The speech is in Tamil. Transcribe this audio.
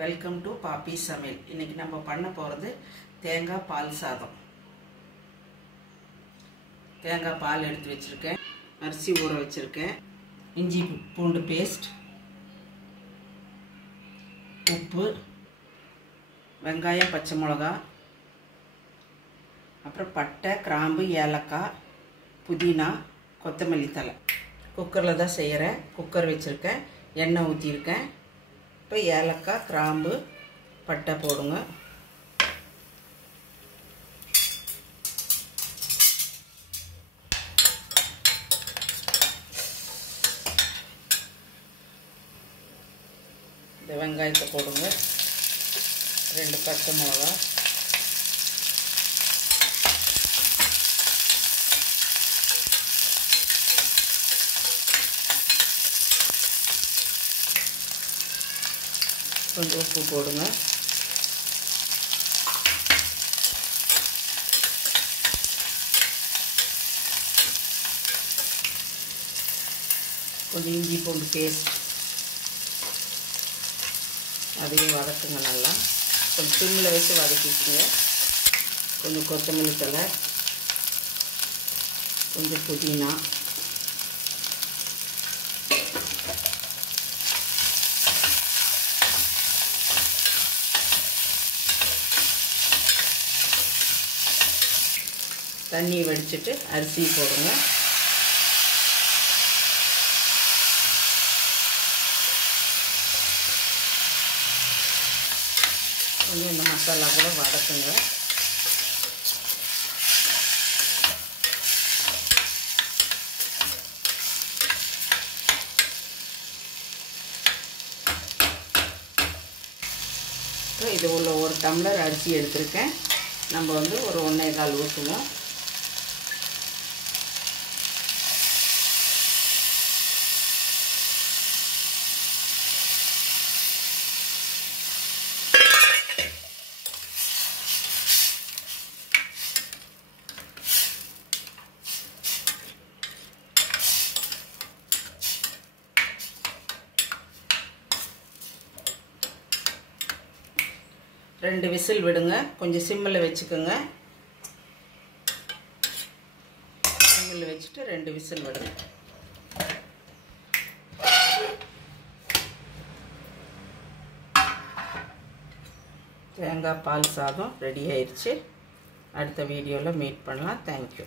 வெல்கம் டு பாப்பி சமையல். இன்னைக்கு நம்ம பண்ண போகிறது தேங்காய் பால் சாதம். தேங்காய் பால் எடுத்து வச்சுருக்கேன், அரிசி ஊற வச்சுருக்கேன், இஞ்சி பூண்டு பேஸ்ட், உப்பு, வெங்காயம், பச்சை மிளகா, அப்புறம் பட்டை, கிராம்பு, ஏலக்காய், புதினா, கொத்தமல்லி தழை. குக்கரில் தான் செய்கிறேன். குக்கர் வச்சுருக்கேன், எண்ணெய் ஊற்றிருக்கேன். இப்போ ஏலக்காய், கிராம்பு, பட்டை போடுங்க. இந்த வெங்காயத்தை போடுங்க. 2 பச்சை மிளகா, கொஞ்சம் உப்பு போடுங்க. கொஞ்சம் இஞ்சி பூண்டு பேஸ்ட், அதையும் வதக்குங்க. நல்லா கொஞ்சம் சிம்மில் வச்சு வதக்கிக்குங்க. கொஞ்சம் கொத்தமல்லி தழை, கொஞ்சம் புதினா, தண்ணி வடிச்சிட்டு அரிசி போடுங்க. கொஞ்சம் இந்த மசாலா கூட வதக்குங்க. இது உள்ள 1 டம்ளர் அரிசி எடுத்திருக்கேன். நம்ம ஒரு 1.25 ஊற்றுவோம். ரெண்டு விசில் விடுங்க. கொஞ்சம் சிம்மில் வச்சுக்கோங்க. சிம்மில் வச்சுட்டு 2 விசில் விடுங்க. தேங்காய் பால் சாதம் ரெடி ஆயிடுச்சு. அடுத்த வீடியோவில் மீட் பண்ணலாம். தேங்க்யூ.